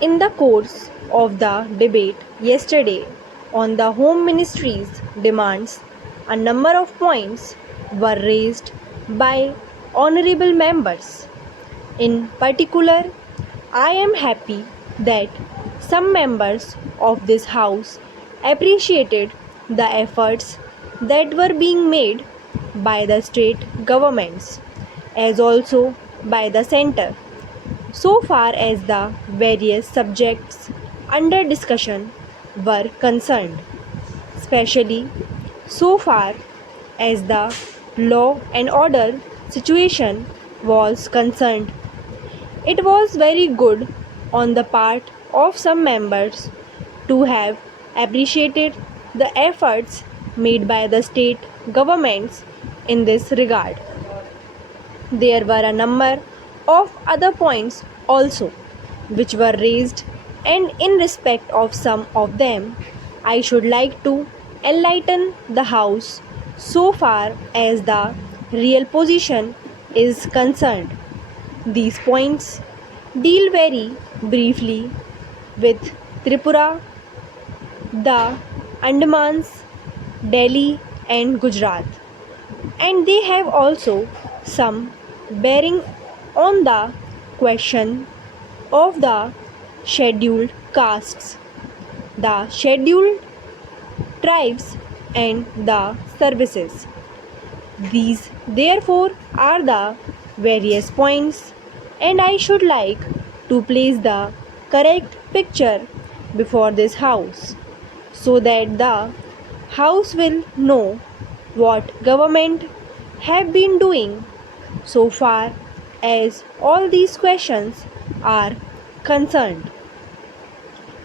In the course of the debate yesterday on the Home Ministry's demands, a number of points were raised by honorable members. In particular, I am happy that some members of this House appreciated the efforts that were being made by the state governments as also by the center so far as the various subjects under discussion were concerned, especially so far as the law and order situation was concerned. It was very good on the part of some members to have appreciated the efforts made by the state governments in this regard. There were a number of other points also which were raised, and in respect of some of them, I should like to enlighten the House so far as the real position is concerned. These points deal very briefly with Tripura, the Andamans, Delhi, and Gujarat, and they have also some bearing on the question of the scheduled castes, the scheduled tribes, and the services. These, therefore, are the various points, and I should like to place the correct picture before this House so that the House will know what government have been doing so far as all these questions are concerned.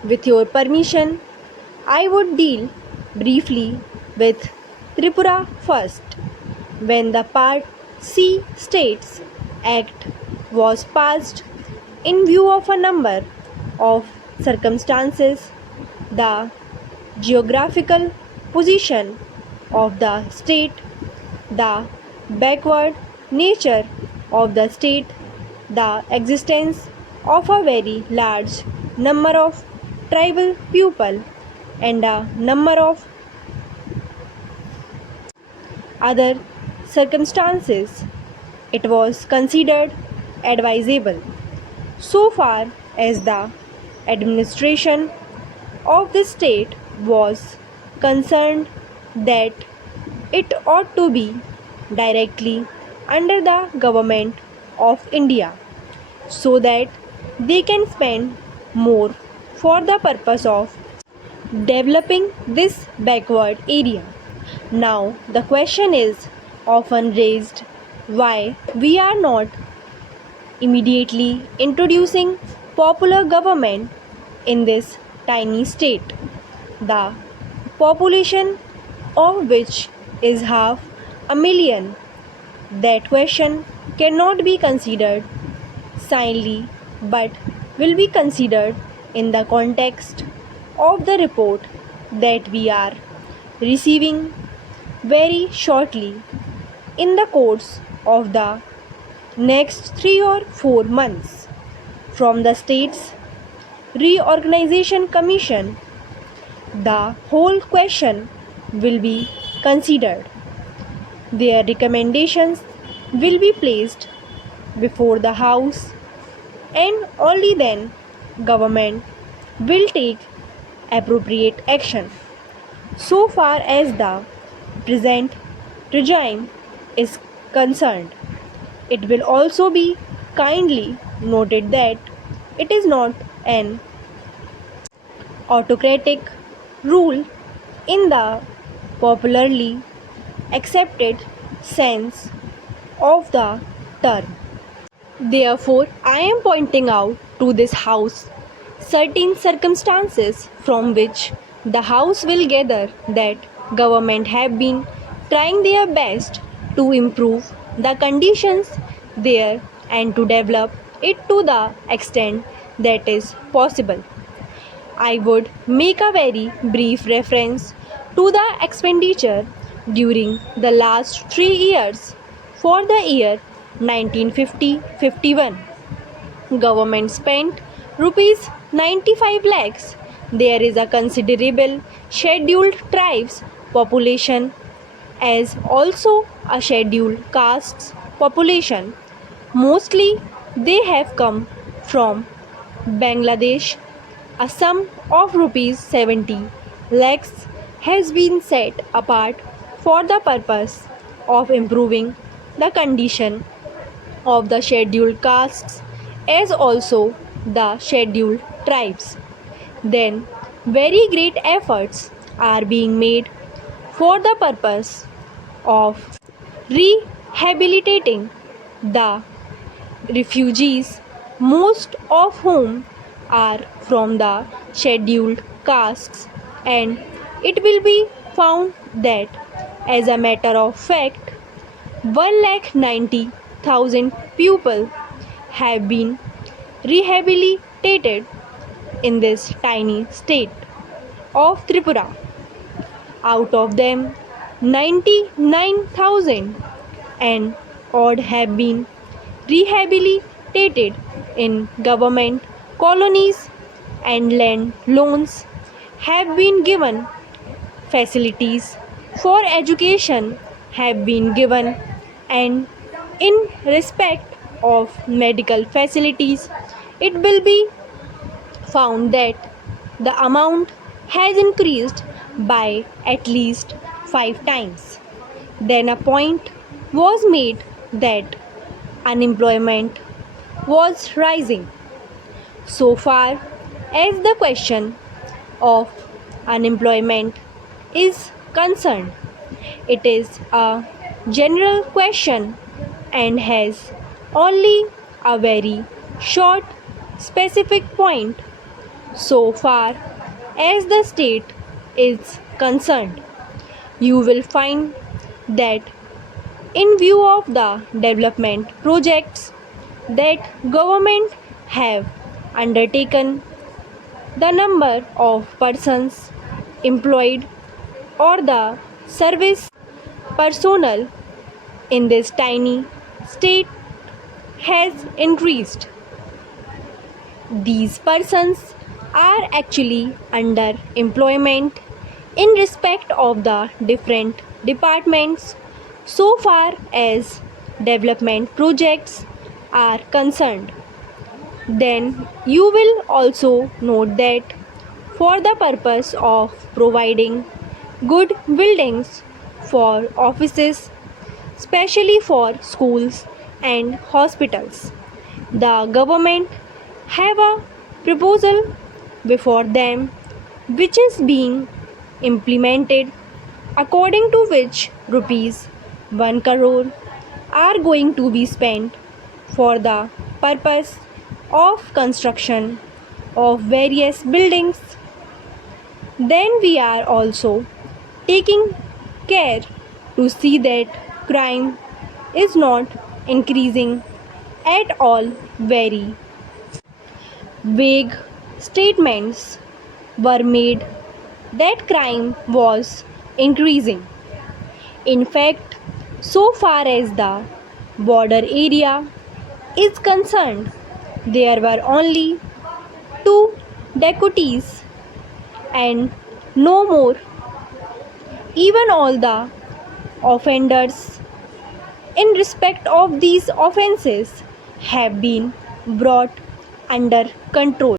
With your permission, I would deal briefly with Tripura first. When the Part C States Act was passed, in view of a number of circumstances, the geographical position of the state, the backward nature of the state, the existence of a very large number of tribal people, and a number of other circumstances, it was considered advisable so far as the administration of the state was concerned that it ought to be directly under the government of India so that they can spend more for the purpose of developing this backward area. Now, the question is often raised why we are not immediately introducing popular government in this tiny state, the population of which is half a million. That question cannot be considered silently but will be considered in the context of the report that we are receiving very shortly in the course of the next 3 or 4 months from the state's reorganization commission. The whole question will be considered. Their recommendations will be placed before the House, and only then government will take appropriate action. So far as the present regime is concerned, it will also be kindly noted that it is not an autocratic rule in the popularly accepted sense of the term. Therefore, I am pointing out to this House certain circumstances from which the House will gather that government have been trying their best to improve the conditions there and to develop it to the extent that is possible. I would make a very brief reference to the expenditure during the last 3 years for the year 1950-51. Government spent rupees 95 lakhs, there is a considerable scheduled tribes population as also a scheduled castes population. Mostly they have come from Bangladesh. A sum of rupees 70 lakhs has been set apart for the purpose of improving the condition of the scheduled castes as also the scheduled tribes. Then, very great efforts are being made for the purpose of rehabilitating the refugees, most of whom are from the scheduled castes, and it will be found that, as a matter of fact, 1,90,000 people have been rehabilitated in this tiny state of Tripura. Out of them, 99,000 and odd have been rehabilitated in government colonies, and land loans have been given. Facilities for education have been given, and in respect of medical facilities, it will be found that the amount has increased by at least 5 times. Then a point was made that unemployment was rising. So far as the question of unemployment is concerned, it is a general question and has only a very short specific point so far as the state is concerned. You will find that in view of the development projects that government have undertaken, the number of persons employed or the service personnel in this tiny state has increased. These persons are actually under employment in respect of the different departments so far as development projects are concerned. Then you will also note that for the purpose of providing good buildings for offices, especially for schools and hospitals, the government have a proposal before them which is being implemented, according to which rupees 1 crore are going to be spent for the purpose of construction of various buildings. Then we are also taking care to see that crime is not increasing at all. Very vague statements were made that crime was increasing. In fact, so far as the border area is concerned, there were only 2 deputies and no more. Even all the offenders in respect of these offences have been brought under control.